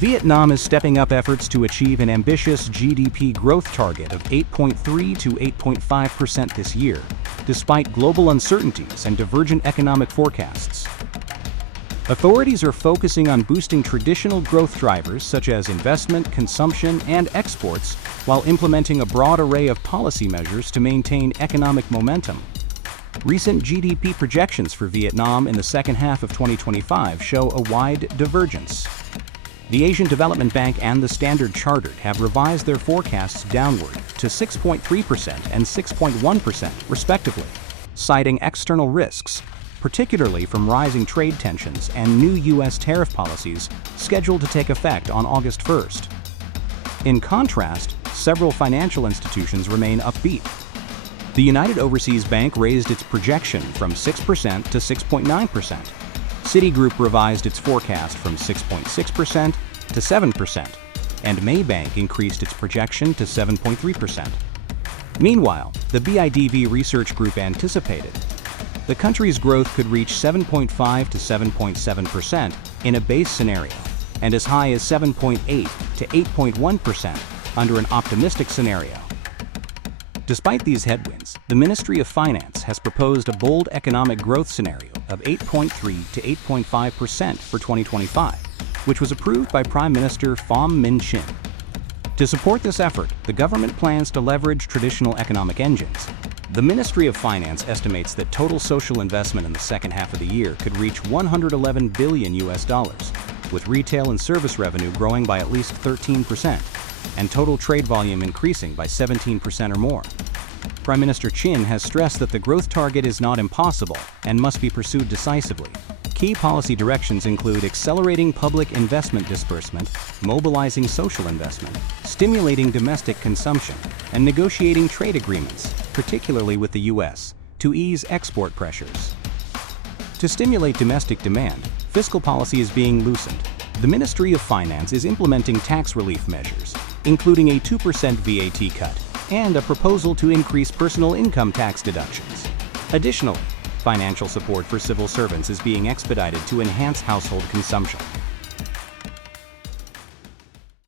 Vietnam is stepping up efforts to achieve an ambitious GDP growth target of 8.3 to 8.5% this year, despite global uncertainties and divergent economic forecasts. Authorities are focusing on boosting traditional growth drivers such as investment, consumption, and exports, while implementing a broad array of policy measures to maintain economic momentum. Recent GDP projections for Vietnam in the second half of 2025 show a wide divergence. The Asian Development Bank and the Standard Chartered have revised their forecasts downward to 6.3% and 6.1%, respectively, citing external risks, particularly from rising trade tensions and new U.S. tariff policies scheduled to take effect on August 1st. In contrast, several financial institutions remain upbeat. The United Overseas Bank raised its projection from 6% to 6.9%. Citigroup revised its forecast from 6.6% to 7%, and Maybank increased its projection to 7.3%. Meanwhile, the BIDV Research Group anticipated the country's growth could reach 7.5 to 7.7% in a base scenario, and as high as 7.8 to 8.1% under an optimistic scenario. Despite these headwinds, the Ministry of Finance has proposed a bold economic growth scenario of 8.3 to 8.5% for 2025, which was approved by Prime Minister Pham Minh Chinh. To support this effort, the government plans to leverage traditional economic engines. The Ministry of Finance estimates that total social investment in the second half of the year could reach $111 billion, with retail and service revenue growing by at least 13%, and total trade volume increasing by 17% or more. Prime Minister Chin has stressed that the growth target is not impossible and must be pursued decisively. Key policy directions include accelerating public investment disbursement, mobilizing social investment, stimulating domestic consumption, and negotiating trade agreements, particularly with the U.S., to ease export pressures. To stimulate domestic demand, fiscal policy is being loosened. The Ministry of Finance is implementing tax relief measures, including a 2% VAT cut and a proposal to increase personal income tax deductions. Additionally, financial support for civil servants is being expedited to enhance household consumption.